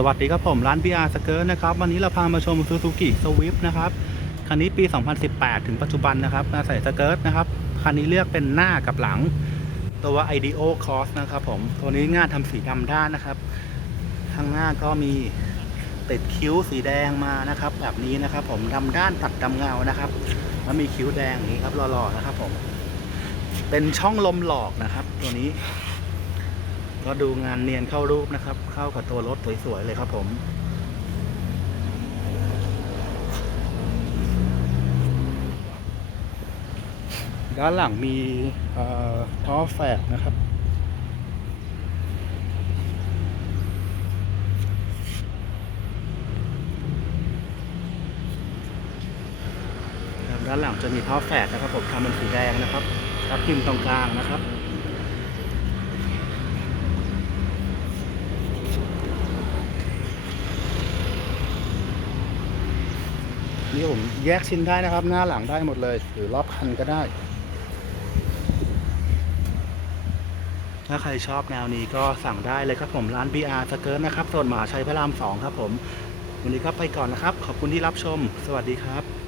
สวัสดีครับผมร้าน BR สเกิร์นะครับวันนี้เราพามาชม Suzuki Swift นะครับคันนี้ปี 2018 ถึงปัจจุบันนะครับมาใส่สเกิร์ตนะครับคันนี้เลือกเป็นหน้ากับหลัง ตัว IDO Cross นะครับผมตัวนี้งานทำสีดำด้านนะครับข้างหน้าก็มีติดคิ้วสีแดงมานะครับ แบบนี้นะครับ ผมดำด้านตัดดำเงานะครับแล้วมีคิ้วแดงอย่างนี้ครับหล่อๆนะครับผมเป็นช่องลมหลอกนะครับ ตัวนี้ ก็ดูงานเนียนเข้ารูปนะครับ เข้ากับตัวรถสวยๆเลยครับผมด้านหลังมีเอ่อท่อแฝกนะครับ ด้านหลังจะมีท่อแฝกนะครับผมทำเป็นสีแดงนะครับทับทิมตรงกลางนะครับ นี่ผมแยกชิ้นได้นะครับ หน้าหลังได้หมดเลย หรือรอบคันก็ได้ ถ้าใครชอบแนวนี้ก็สั่งได้เลยครับผมร้าน BR สเกิร์ตนะครับโซนมหาชัยพระราม 2 ครับผม วันนี้ก็ไปก่อนนะครับ ขอบคุณที่รับชม สวัสดีครับ